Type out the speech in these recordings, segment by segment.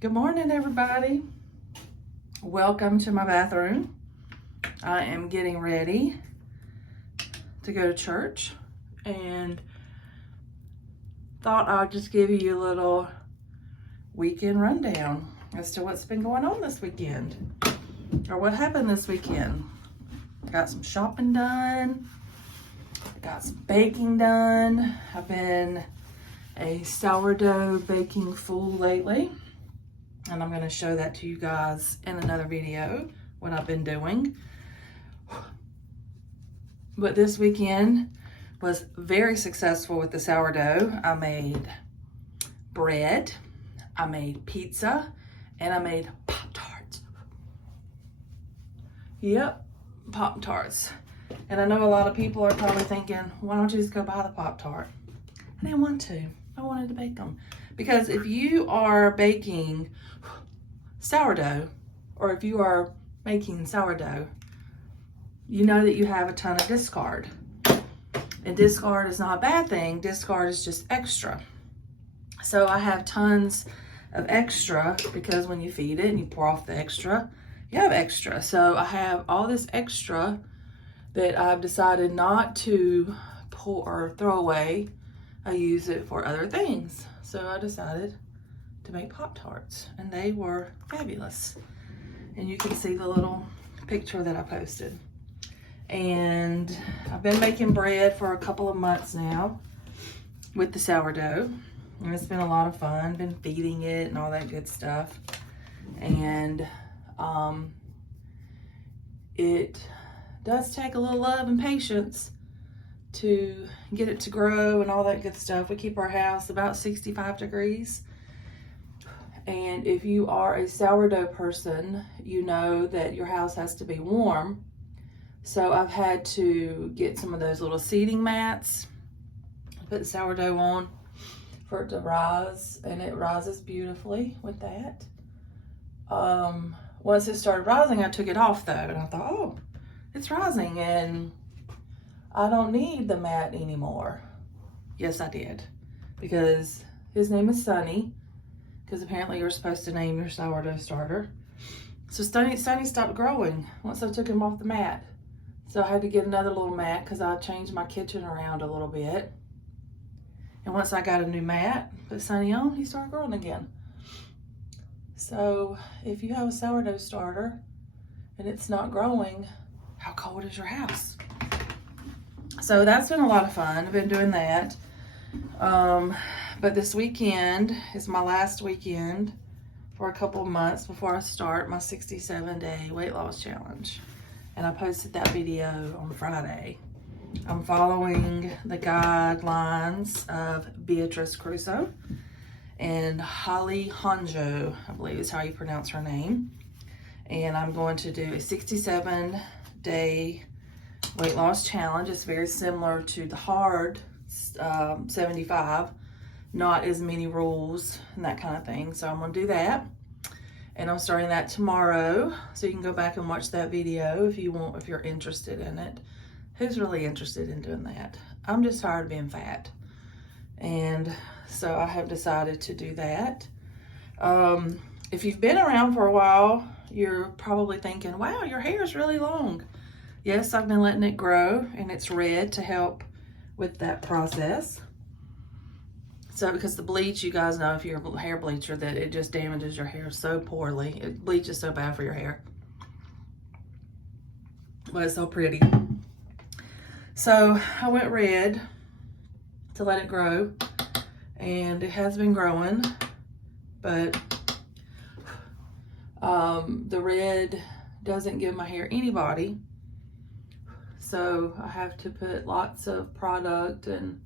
Good morning, everybody. Welcome to my bathroom. I am getting ready to go to church and thought I'd just give you a little weekend rundown as to what's been going on this weekend or what happened this weekend. I got some shopping done. I got some baking done. I've been a sourdough baking fool lately. And I'm going to show that to you guys in another video, what I've been doing. But this weekend was very successful with the sourdough. I made bread, I made pizza, and I made Pop-Tarts. Yep, Pop-Tarts. And I know a lot of people are probably thinking, why don't you just go buy the Pop-Tart? I didn't want to. I wanted to bake them. Because if you are baking sourdough, or if you are making sourdough, you know that you have a ton of discard. And discard is not a bad thing. Discard is just extra. So I have tons of extra because when you feed it and you pour off the extra, you have extra. So I have all this extra that I've decided not to pour or throw away. I use it for other things. So I decided to make Pop-Tarts, and they were fabulous. And you can see the little picture that I posted. And I've been making bread for a couple of months now with the sourdough, and it's been a lot of fun. Been feeding it and all that good stuff. And it does take a little love and patience to get it to grow and all that good stuff. We keep our house about 65 degrees. And if you are a sourdough person, you know that your house has to be warm. So I've had to get some of those little seating mats, put the sourdough on for it to rise, and it rises beautifully with that. Once it started rising, I took it off though, and I thought, oh, it's rising, and I don't need the mat anymore. Yes, I did, because his name is Sunny, because apparently you're supposed to name your sourdough starter. So Sunny stopped growing once I took him off the mat. So I had to get another little mat because I changed my kitchen around a little bit. And once I got a new mat, put Sunny on, he started growing again. So if you have a sourdough starter and it's not growing, how cold is your house? So that's been a lot of fun. I've been doing that. But this weekend is my last weekend for a couple of months before I start my 67-day weight loss challenge. And I posted that video on Friday. I'm following the guidelines of Beatrice Crusoe and Charlie Hunnam, I believe is how you pronounce her name. And I'm going to do a 67-day weight loss challenge. It's very similar to the hard 75, not as many rules and that kind of thing. So I'm gonna do that, and I'm starting that tomorrow. So you can go back and watch that video if you want, if you're interested in it. Who's really interested in doing that? I'm just tired of being fat, and so I have decided to do that. If you've been around for a while, you're probably thinking, wow, your hair is really long. Yes, I've been letting it grow, and it's red to help with that process. So because the bleach, you guys know if you're a hair bleacher that it just damages your hair so poorly. It bleaches so bad for your hair. But it's so pretty. So I went red to let it grow, and it has been growing, but the red doesn't give my hair any body. So I have to put lots of product and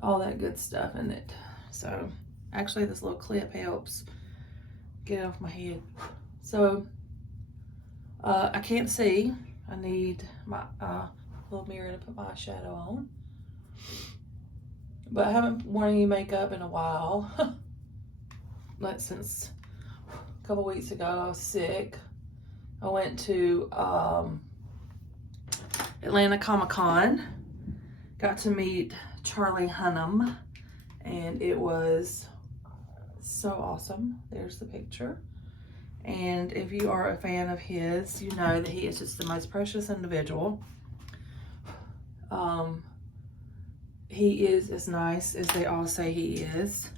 all that good stuff in it. So actually this little clip helps get it off my head. So I can't see. I need my little mirror to put my shadow on. But I haven't worn any makeup in a while. Like since a couple weeks ago I was sick. I went to Atlanta Comic-Con. Got to meet Charlie Hunnam, and it was so awesome. There's the picture. And if you are a fan of his, you know that he is just the most precious individual. He is as nice as they all say he is.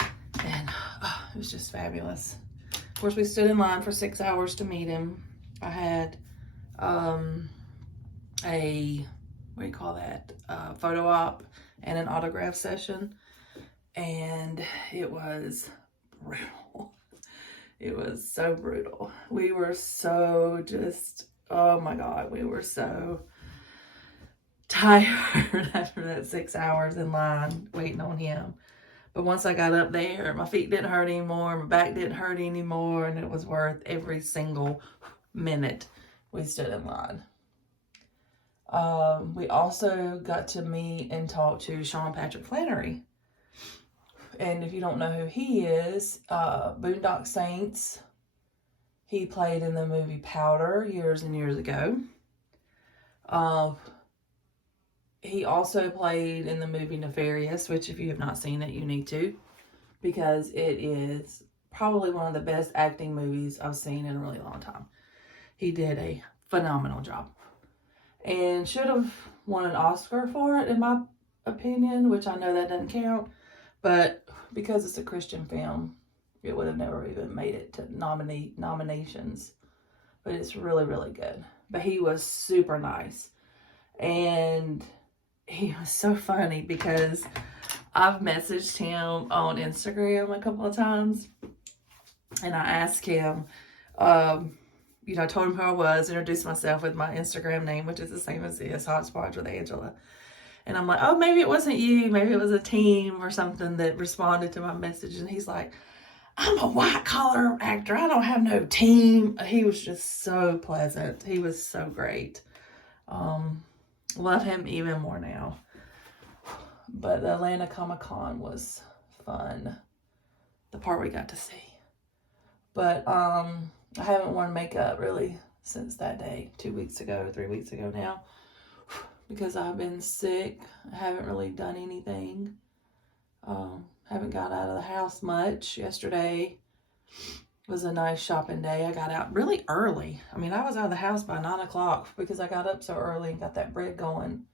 And it was just fabulous. Of course, we stood in line for 6 hours to meet him. I had a, what do you call that? Photo op and an autograph session. And it was brutal. It was so brutal. We were so just, oh my God, we were so tired after that 6 hours in line waiting on him. But once I got up there, my feet didn't hurt anymore, my back didn't hurt anymore, and it was worth every single minute we stood in line. We also got to meet and talk to Sean Patrick Flannery. And if you don't know who he is, Boondock Saints, he played in the movie Powder years and years ago. He also played in the movie Nefarious, which if you have not seen it, you need to, because it is probably one of the best acting movies I've seen in a really long time. He did a phenomenal job and should have won an Oscar for it, in my opinion, which I know that doesn't count, but because it's a Christian film, it would have never even made it to nominations. But it's really, really good. But he was super nice. And he was so funny because I've messaged him on Instagram a couple of times. And I asked him, you know, I told him who I was, introduced myself with my Instagram name, which is the same as his, Hot Spots with Angela. And I'm like, oh, maybe it wasn't you. Maybe it was a team or something that responded to my message. And he's like, I'm a white collar actor. I don't have no team. He was just so pleasant. He was so great. Love him even more now. But the Atlanta Comic-Con was fun. The part we got to see. But I haven't worn makeup really since that day. 2 weeks ago, 3 weeks ago now. Because I've been sick. I haven't really done anything. Haven't got out of the house much. Yesterday was a nice shopping day. I got out really early. I mean, I was out of the house by 9 o'clock because I got up so early and got that bread going.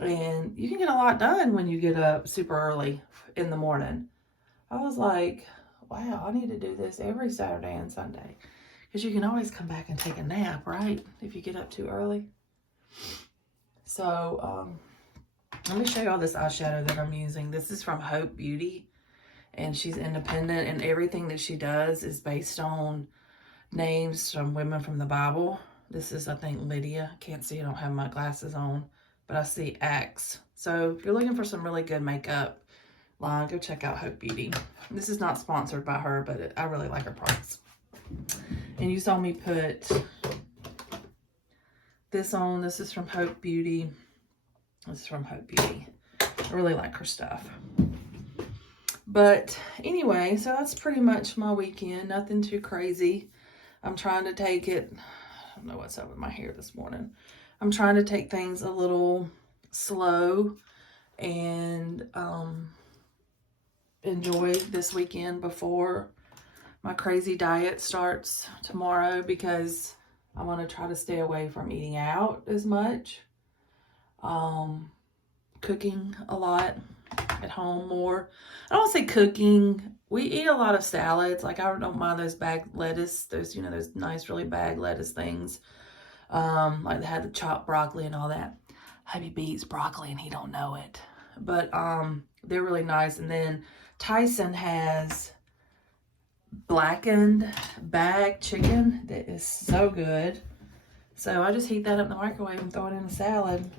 And you can get a lot done when you get up super early in the morning. I was like, wow, I need to do this every Saturday and Sunday. Because you can always come back and take a nap, right? If you get up too early. So, let me show you all this eyeshadow that I'm using. This is from Hope Beauty, and she's independent, and everything that she does is based on names from women from the Bible. This is, I think, Lydia. Can't see, I don't have my glasses on, but I see Axe. So if you're looking for some really good makeup line, go check out Hope Beauty. This is not sponsored by her, but I really like her products. And you saw me put this on. This is from Hope Beauty. This is from Hope Beauty. I really like her stuff. But anyway, so that's pretty much my weekend. Nothing too crazy. I'm trying to take it, I don't know what's up with my hair this morning. I'm trying to take things a little slow and enjoy this weekend before my crazy diet starts tomorrow, because I want to try to stay away from eating out as much. Cooking a lot at home more. I don't say cooking. We eat a lot of salads. Like, I don't mind those bag lettuce. Those, you know, those nice, really bag lettuce things. Like they had the chopped broccoli and all that. Hubby eats broccoli and he don't know it. But, they're really nice. And then Tyson has blackened bag chicken that is so good. So I just heat that up in the microwave and throw it in a salad.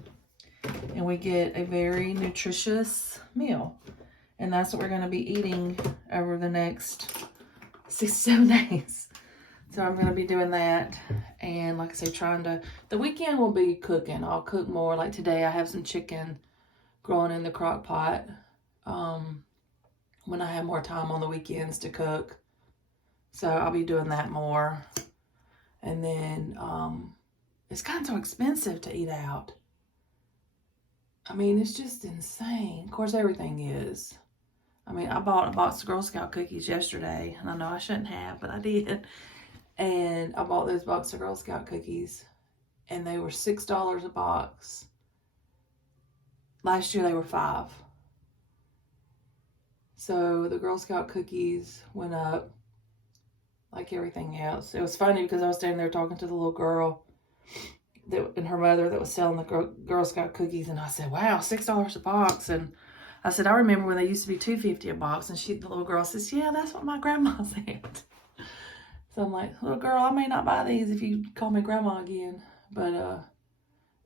And we get a very nutritious meal. And that's what we're going to be eating over the next 6 to 7 days. So I'm going to be doing that. And like I say, the weekend will be cooking. I'll cook more. Like today I have some chicken growing in the crock pot. When I have more time on the weekends to cook. So I'll be doing that more. And then it's kind of so expensive to eat out. I mean, it's just insane. Of course, everything is. I mean, I bought a box of Girl Scout cookies yesterday, and I know I shouldn't have, but I did. And I bought those box of Girl Scout cookies, and they were $6 a box. Last year they were $5. So the Girl Scout cookies went up like everything else. It was funny because I was standing there talking to the little girl and her mother that was selling the Girl Scout cookies, and I said, wow, $6 a box. And I said, I remember when they used to be $2.50 a box. And the little girl says, yeah, that's what my grandma said. So I'm like, little girl, I may not buy these if you call me grandma again. But,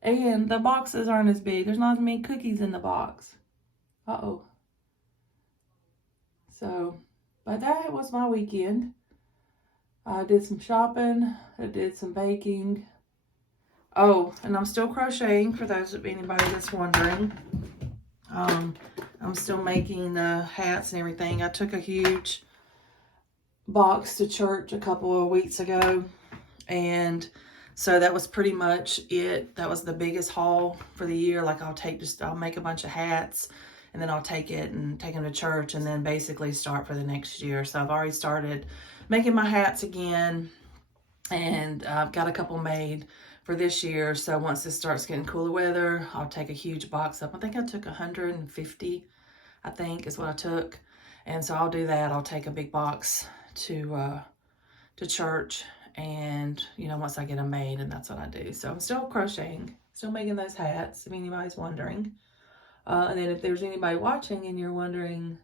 and the boxes aren't as big. There's not as many cookies in the box. Uh-oh. So, but that was my weekend. I did some shopping. I did some baking. Oh, and I'm still crocheting for those of anybody that's wondering. I'm still making the hats and everything. I took a huge box to church a couple of weeks ago, and so that was pretty much it. That was the biggest haul for the year. Like I'll make a bunch of hats, and then I'll take it and take them to church, and then basically start for the next year. So I've already started making my hats again, and I've got a couple made for this year. So once this starts getting cooler weather, I'll take a huge box up. I think I took 150, I think is what I took. And so I'll do that. I'll take a big box to church, and once I get them made, and that's what I do. So I'm still crocheting, still making those hats, if anybody's wondering. And then if there's anybody watching and you're wondering,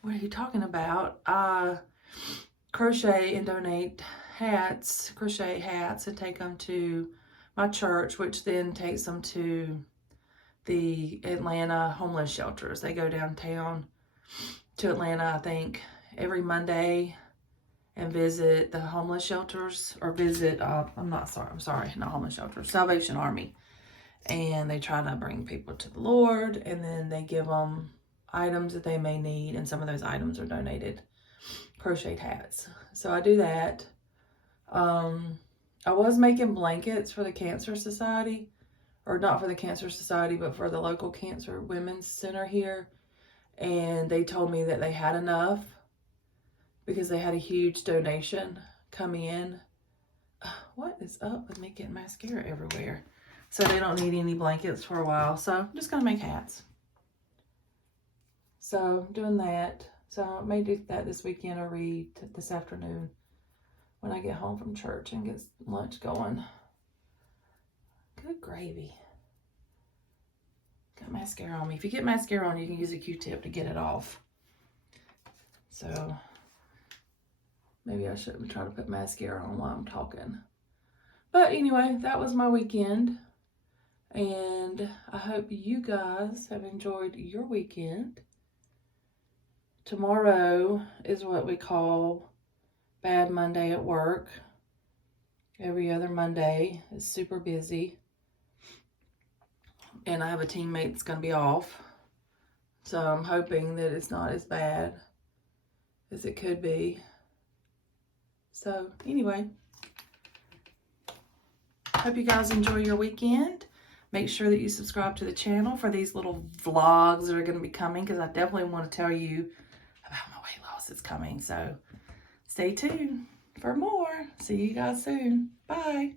what are you talking about? I crochet and donate crochet hats, and take them to my church, which then takes them to the Atlanta homeless shelters. They go downtown to Atlanta, I think, every Monday and visit the homeless shelters, or visit, not homeless shelters, Salvation Army. And they try to bring people to the Lord, and then they give them items that they may need, and some of those items are donated crocheted hats. So I do that. I was making blankets for the Cancer Society, or not for the Cancer Society, but for the local Cancer Women's Center here. And they told me that they had enough because they had a huge donation come in. What is up with me getting mascara everywhere? So they don't need any blankets for a while. So I'm just going to make hats. So I'm doing that. So I may do that this weekend, or read this afternoon when I get home from church and get lunch going. Good gravy. Got mascara on me. If you get mascara on, you can use a Q-tip to get it off. So maybe I shouldn't try to put mascara on while I'm talking. But anyway, that was my weekend. And I hope you guys have enjoyed your weekend. Tomorrow is what we call Bad Monday at work. Every other Monday is super busy. And I have a teammate that's going to be off. So I'm hoping that it's not as bad as it could be. So anyway, hope you guys enjoy your weekend. Make sure that you subscribe to the channel for these little vlogs that are going to be coming, because I definitely want to tell you about my weight loss that's coming. So stay tuned for more. See you guys soon. Bye.